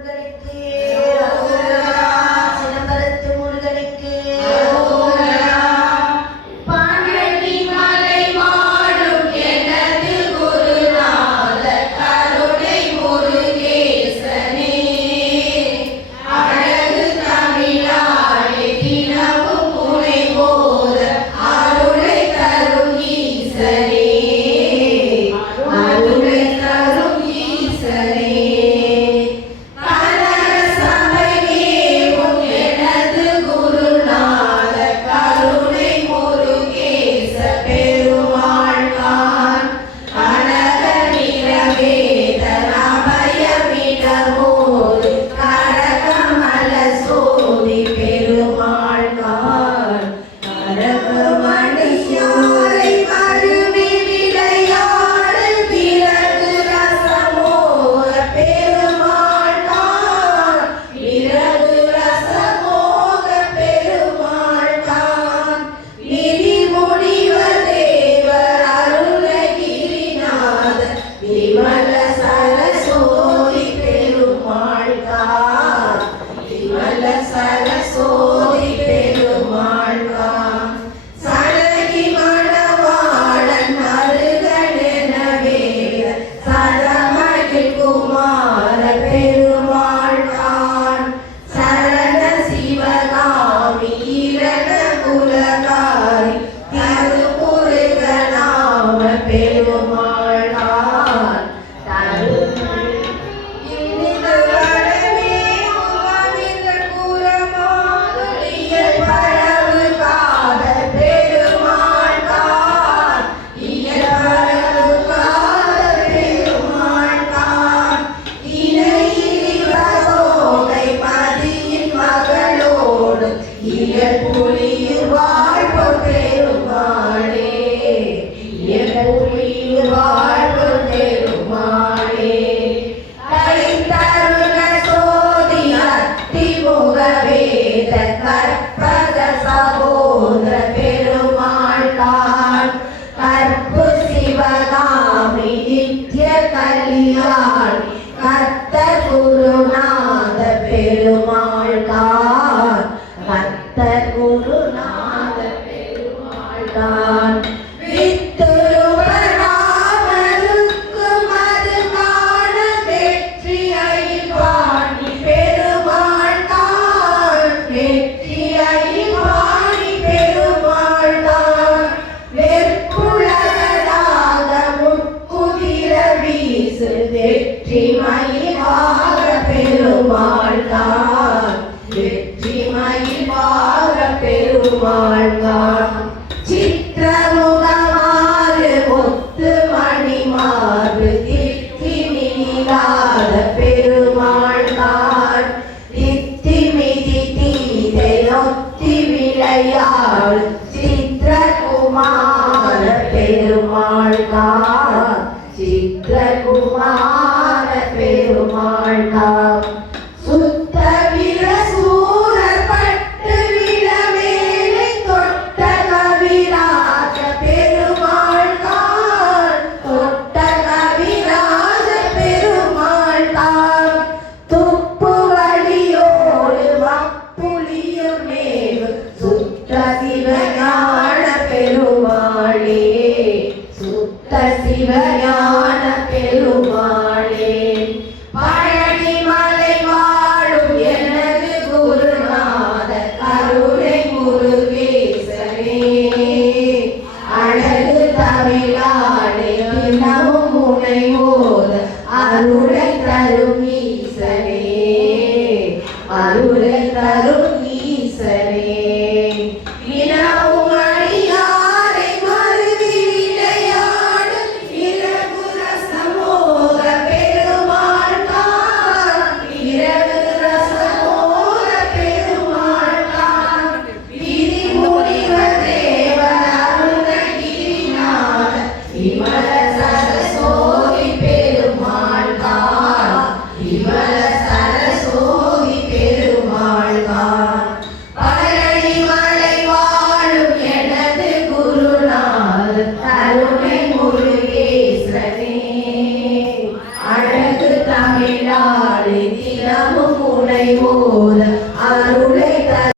poder ter Arul Chithirakumara Perumal com Chithirakumara Perumal com me. சிவஞான பெருமாளே சுத்த சிவஞான பெருமாளே. பழனி மலை வாழும் எனது குருநாத கருணை குருவேசனே அழகு தமிழாடே தினமும் உனை போத அருளை தரும் அருளை தரும் ஈசனே.